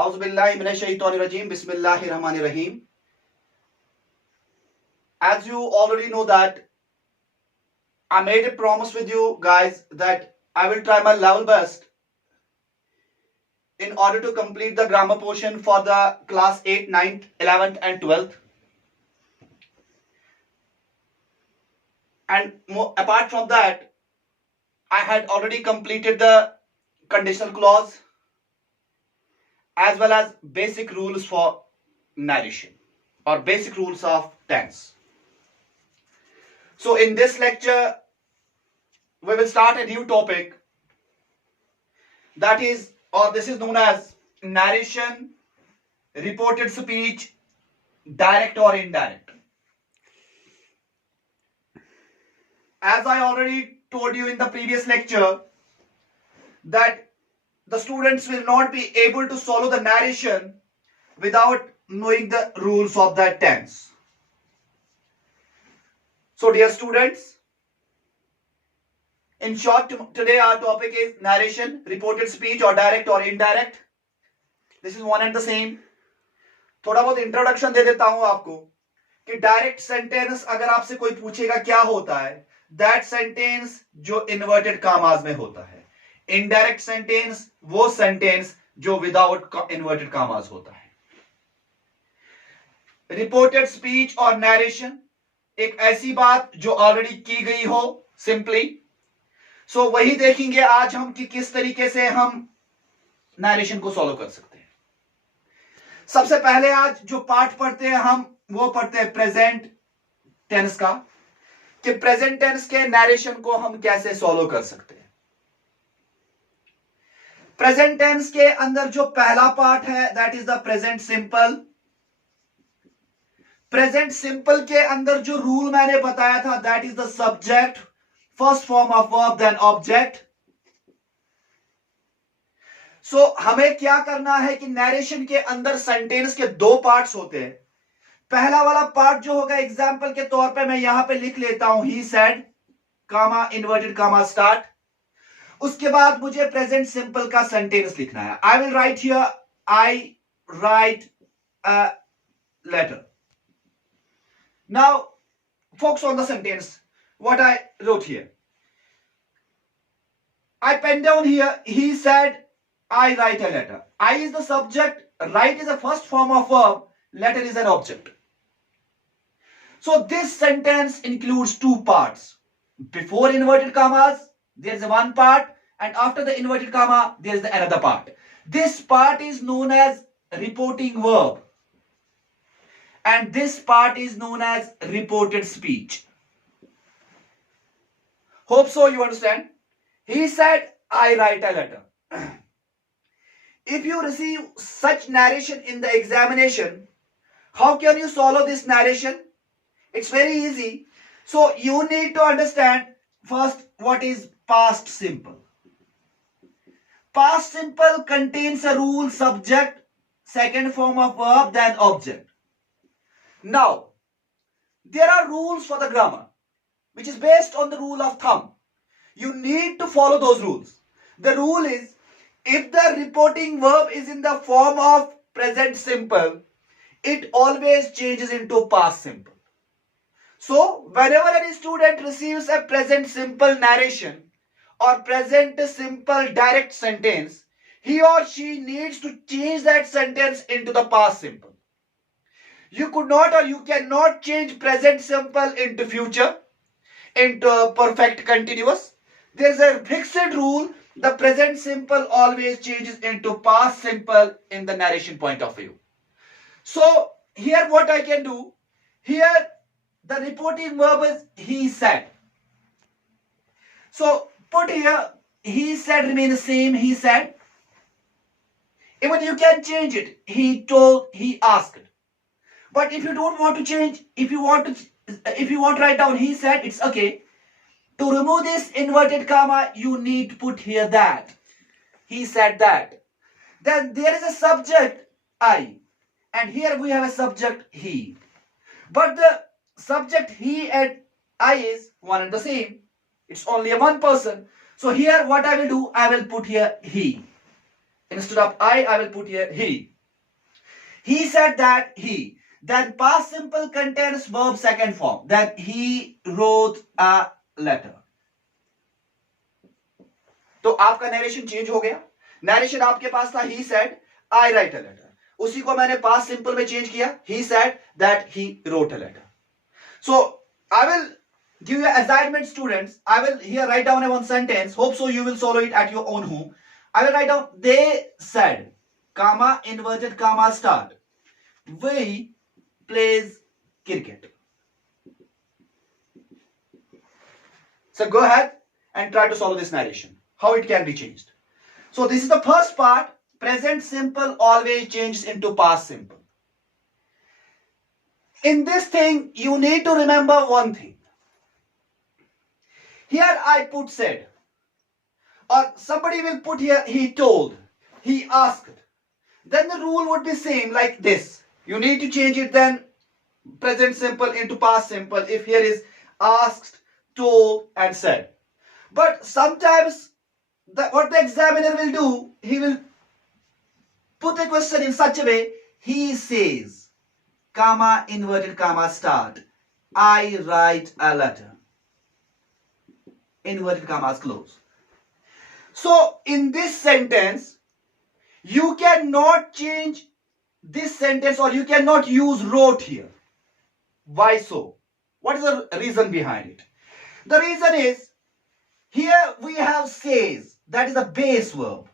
Auzubillahi minash-shaytanir-rajim. Bismillahir-rahmanir-rahim. As you already know that I made a promise with you guys that I will try my level best in order to complete the grammar portion for the class 8th, 9th, 11th and 12th. And apart from that, I had already completed the conditional clause as well as basic rules for narration or basic rules of tense. So in this lecture, we will start a new topic that is, or this is known as narration, reported speech, direct or indirect. As I already told you in the previous lecture that the students will not be able to follow the narration without knowing the rules of that tense. So dear students, in short, today our topic is narration, reported speech or direct or indirect. This is one and the same. थोड़ा बहुत introduction दे देता हूं आपको कि direct sentence अगर आपसे कोई पूछेगा क्या होता है, दैट सेंटेंस जो इन्वर्टेड कॉमास में होता है. इनडायरेक्ट सेंटेंस वो सेंटेंस जो विदाउट इन्वर्टेड कॉमास होता है. रिपोर्टेड स्पीच और नरेशन एक ऐसी बात जो ऑलरेडी की गई हो सिंपली. सो वही देखेंगे आज हम कि किस तरीके से हम नरेशन को सॉल्व कर सकते हैं. सबसे पहले आज जो पार्ट पढ़ते हैं हम वो पढ़ते हैं प्रेजेंट टेंस का, कि प्रेजेंट टेंस के नरेशन को हम कैसे सॉल्व कर सकते हैं. प्रेजेंट टेंस के अंदर जो पहला पार्ट है that is the present simple. Present simple के अंदर जो रूल मैंने बताया था that is the subject, first form of verb then object. So हमें क्या करना है कि नरेशन के अंदर सेंटेंस के दो पार्ट्स होते हैं. पहला वाला पार्ट जो होगा एग्जांपल के तौर पे मैं यहां पे लिख लेता हूं he said comma inverted comma start. उसके बाद मुझे प्रेजेंट सिंपल का सेंटेंस लिखना है. I will write here I write a letter. Now focus on the sentence what I wrote here. I pen down here, he said, I write a letter. I is the subject, write is the first form of verb, letter is an object. So this sentence includes two parts. Before inverted commas, there is one part, and after the inverted comma, there is another part. This part is known as reporting verb, and this part is known as reported speech. Hope so you understand. He said, I write a letter. If you receive such narration in the examination, how can you follow this narration? It's very easy. So you need to understand first what is past simple. Past simple contains a rule, subject, second form of verb, then object. Now, there are rules for the grammar, which is based on the rule of thumb. You need to follow those rules. The rule is, if the reporting verb is in the form of present simple, it always changes into past simple. So, whenever any student receives a present simple narration or present simple direct sentence, he or she needs to change that sentence into the past simple. You could not or you cannot change present simple into future, into perfect continuous. There is a fixed rule. The present simple always changes into past simple in the narration point of view. So here what I can do, here the reporting verb is he said. So put here he said remain the same, he said. Even you can change it. He told, he asked. But if you don't want to change, if you want to write down he said, it's okay. To remove this inverted comma, you need to put here that. He said that. Then there is a subject, I. And here we have a subject, he. But the subject, he and I is one and the same. It's only a one person. So here what I will do, I will put here he. Instead of I will put here he. He said that he. Then past simple contains verb second form. Then he wrote a letter. तो आपका narration change हो गया. Narration आपके पास था he said I write a letter. उसी को मैंने past simple में चेंज किया. He said that he wrote a letter. So I will give you assignment, students. I will here write down one sentence. Hope so you will follow it at your own home. I will write down they said, comma, inverted comma, start. We plays cricket. So go ahead and try to solve this narration. How it can be changed. So this is the first part. Present simple always changes into past simple. In this thing, you need to remember one thing. Here I put said. Or somebody will put here he told. He asked. Then the rule would be same like this. You need to change it then present simple into past simple if here is asked, told and said. But sometimes what the examiner will do, he will put the question in such a way, he says, comma, inverted comma, start, I write a letter. Inverted commas close. So in this sentence, you cannot change this sentence or you cannot use wrote here. Why so? What is the reason behind it? The reason is, here we have says, that is a base verb.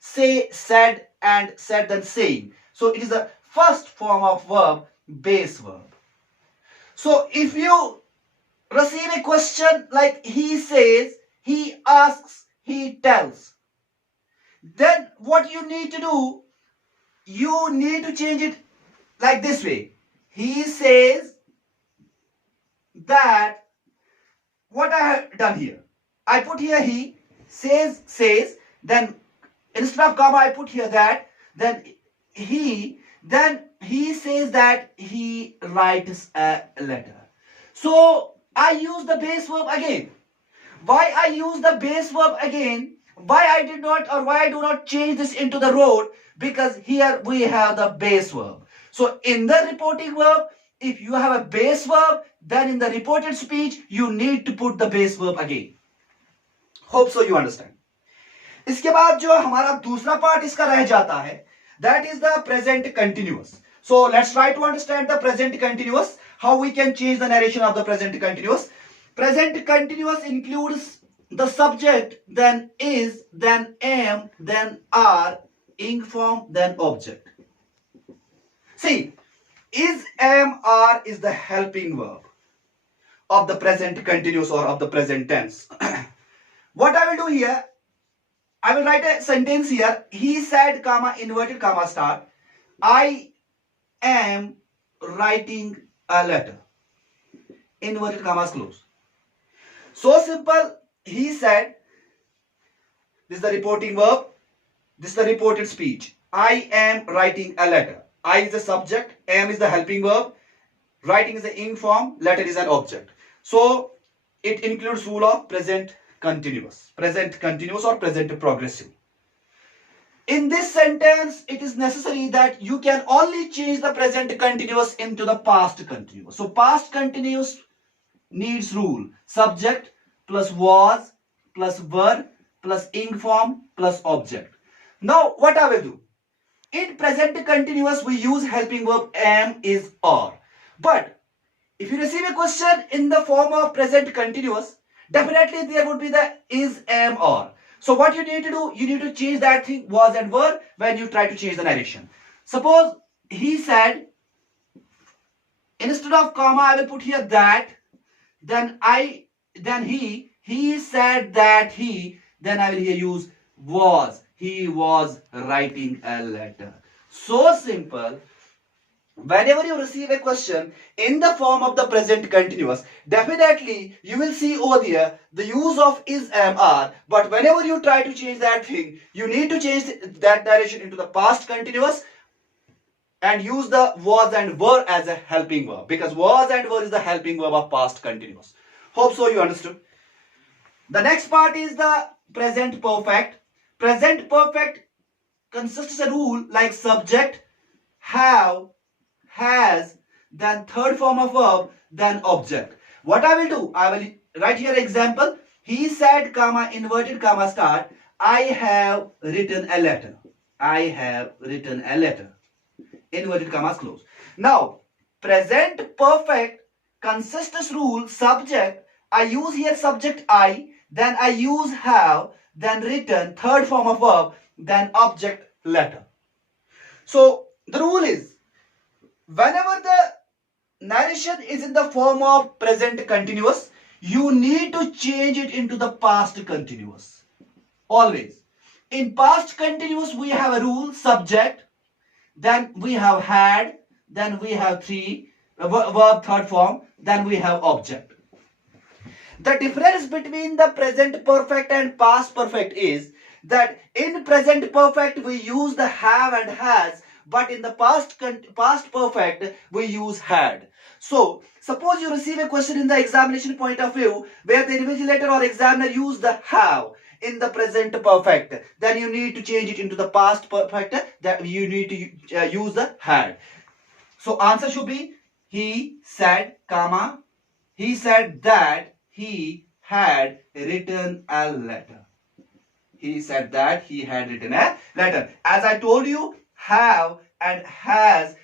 Say, said and said then saying. So it is the first form of verb, base verb. So if you receive a question like he says, he asks, he tells, then what you need to do, you need to change it like this way. He says that, what I have done here, I put here he, says, then instead of comma I put here that, then he says that he writes a letter. So I use the base verb again. Why I use the base verb again? Why I did not or why I do not change this into the wrote? Because here we have the base verb. So in the reporting verb, if you have a base verb, then in the reported speech, you need to put the base verb again. Hope so you understand. इसके बाद जो हमारा दूसरा part इसका रह जाता है, that is the present continuous. So let's try to understand the present continuous, how we can change the narration of the present continuous. Present continuous includes the subject, then is, then am, then are, ing form, then object. See, is, am, are is the helping verb of the present continuous or of the present tense. What I will do here, I will write a sentence here. He said, comma, inverted comma, start, I am writing a letter. Inverted commas close. So simple. He said, this is the reporting verb, this is the reported speech. I am writing a letter. I is the subject, am is the helping verb, writing is the ing form, letter is an object. So it includes rule of present continuous or present progressive. In this sentence, it is necessary that you can only change the present continuous into the past continuous. So past continuous needs rule, subject plus was plus verb plus ing form plus object. Now what I will do, in present continuous we use helping verb am, is, are. But if you receive a question in the form of present continuous, definitely there would be the is, am, are. So what you need to do, you need to change that thing was and were when you try to change the narration. Suppose he said, instead of comma I will put here that, then he said that he, then I will here use was, he was writing a letter. So simple. Whenever you receive a question in the form of the present continuous, definitely you will see over there the use of is, am, are. But whenever you try to change that thing, you need to change that narration into the past continuous and use the was and were as a helping verb, because was and were is the helping verb of past continuous. Hope so you understood. The next part is the present perfect. Present perfect consists a rule like subject, have, has, then third form of verb, then object. What I will do, I will write here example. He said, comma, inverted comma start, I have written a letter. I have written a letter. Inverted commas close. Now, present perfect consists rule subject. I use here subject I, then I use have, then written, third form of verb, then object letter. So the rule is, whenever the narration is in the form of present continuous, you need to change it into the past continuous. Always. In past continuous, we have a rule subject, then we have had, then we have verb third form, then we have object. The difference between the present perfect and past perfect is that in present perfect we use the have and has, but in the past perfect we use had. So suppose you receive a question in the examination point of view where the invigilator or examiner use the have in the present perfect, then you need to change it into the past perfect, that you need to use the had. So answer should be, he said, comma, he said that he had written a letter. He said that he had written a letter. As I told you, have and has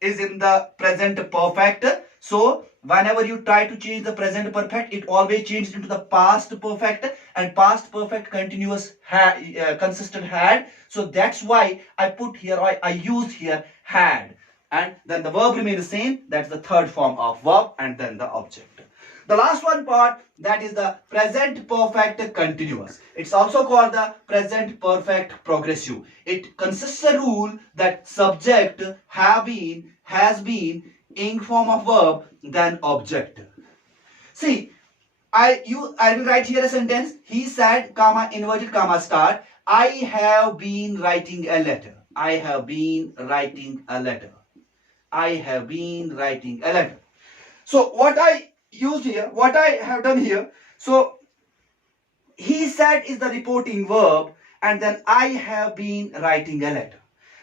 is in the present perfect. So whenever you try to change the present perfect, it always changes into the past perfect, and past perfect continuous consistent had. So that's why I put here, I used here had, and then the verb remains the same. That's the third form of verb, and then the object. The last one part, that is the present perfect continuous. It's also called the present perfect progressive. It consists a rule that subject, have been, has been, ing form of verb, then object. See, I will write here a sentence. He said, comma, inverted comma start, I have been writing a letter. I have been writing a letter. I have been writing a letter. So what I used here, what I have done here, so he said is the reporting verb, and then I have been writing a letter.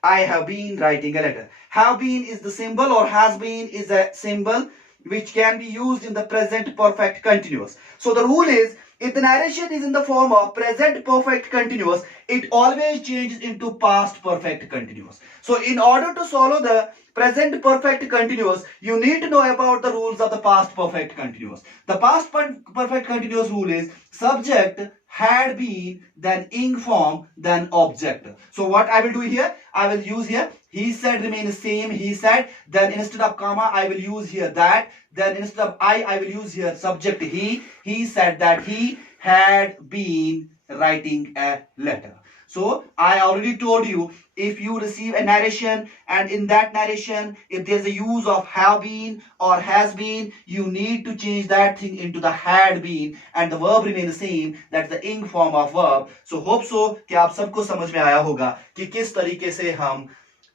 I have been writing a letter. Have been is the symbol, or has been is a symbol which can be used in the present perfect continuous. So the rule is, if the narration is in the form of present perfect continuous, it always changes into past perfect continuous. So in order to follow the present perfect continuous, you need to know about the rules of the past perfect continuous. The past perfect continuous rule is subject, had been, then ing form, then object. So what I will do here, I will use here, he said remains same, he said, then instead of comma, I will use here that, then instead of I will use here subject he said that he had been writing a letter. So I already told you, if you receive a narration and in that narration, if there's a use of have been or has been, you need to change that thing into the had been, and the verb remain the same. That's the ing form of verb. So hope so कि आप सबको समझ में आया होगा कि किस तरीके से हम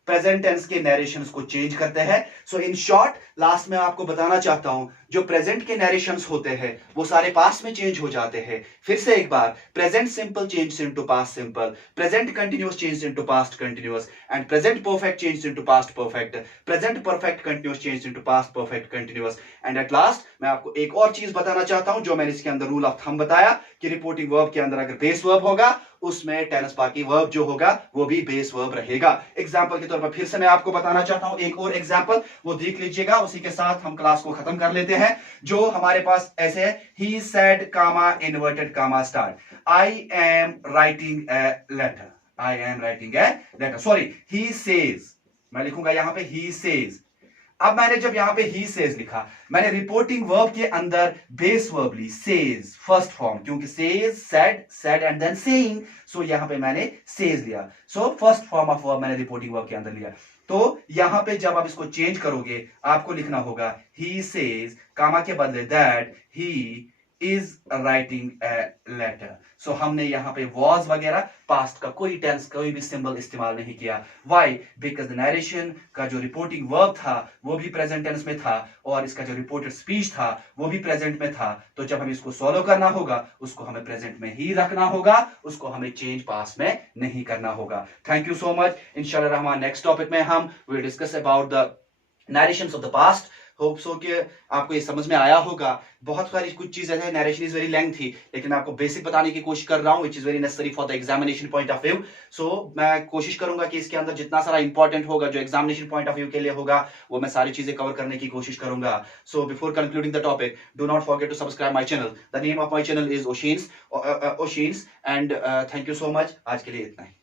प्रेजेंट टेंस के नरेशंस को चेंज करते हैं. सो इन शॉर्ट लास्ट में आपको बताना चाहता हूं, जो प्रेजेंट के नरेशंस होते हैं वो सारे पास्ट में चेंज हो जाते हैं. फिर से एक बार, present simple change into past simple, present continuous change into past continuous, and present perfect change into past perfect, present perfect continuous change into past perfect continuous. And at last मैं आपको एक और चीज बताना चाहता हूं, जो मैंने इसके अंदर रूल ऑफ थंब बताया कि रिपोर्टिंग वर्ब के अंदर अगर बेस वर्ब होगा, उसमें टेनिस बाकी वर्ब जो होगा वो भी बेस वर्ब रहेगा. एग्जांपल के तौर पर फिर से मैं आपको बताना चाहता हूं एक और एग्जांपल, वो देख लीजिएगा. उसी के साथ हम क्लास को खत्म कर लेते हैं. जो हमारे पास ऐसे है, he said comma inverted comma start, I am writing a letter, I am writing a letter, sorry he says, मैं लिखूंगा यहां पे ही सेज. अब मैंने जब यहां पे ही सेज लिखा, मैंने रिपोर्टिंग वर्ब के अंदर बेस वर्ब ली सेज फर्स्ट फॉर्म, क्योंकि says said and then saying, so यहां पे मैंने सेज लिया. So first form of verb मैंने रिपोर्टिंग वर्ब के अंदर लिया. तो यहां पे जब आप इसको चेंज करोगे, आपको लिखना होगा ही सेज, कामा के बदले that he is writing a letter. So हमने यहाँ पे was वगैरह past का कोई tense कोई भी symbol इस्तेमाल नहीं किया. Why? Because the narration का जो reporting verb था वो भी present tense में था और इसका जो reported speech था वो भी present में था. तो जब हमें इसको solve करना होगा उसको हमें present में ही रखना होगा, उसको हमें change past में नहीं करना होगा. Thank you so much. इंशाल्लाह रहमान next topic में हम will discuss about the narrations of the past. Hope so कि आपको ये समझ में आया होगा. बहुत सारी कुछ चीजें हैं, नरेशन इज वेरी लेंथी, लेकिन आपको बेसिक बताने की कोशिश कर रहा हूं which is very necessary for the examination point of view. So मैं कोशिश करूंगा कि इसके अंदर जितना सारा इंपॉर्टेंट होगा जो एग्जामिनेशन पॉइंट ऑफ व्यू के लिए होगा वो मैं सारी चीजें कवर करने की कोशिश करूंगा. So before concluding the topic, do not forget to subscribe my channel. The name of my channel is Oceans and thank you so much. आज के लिए इतना ही.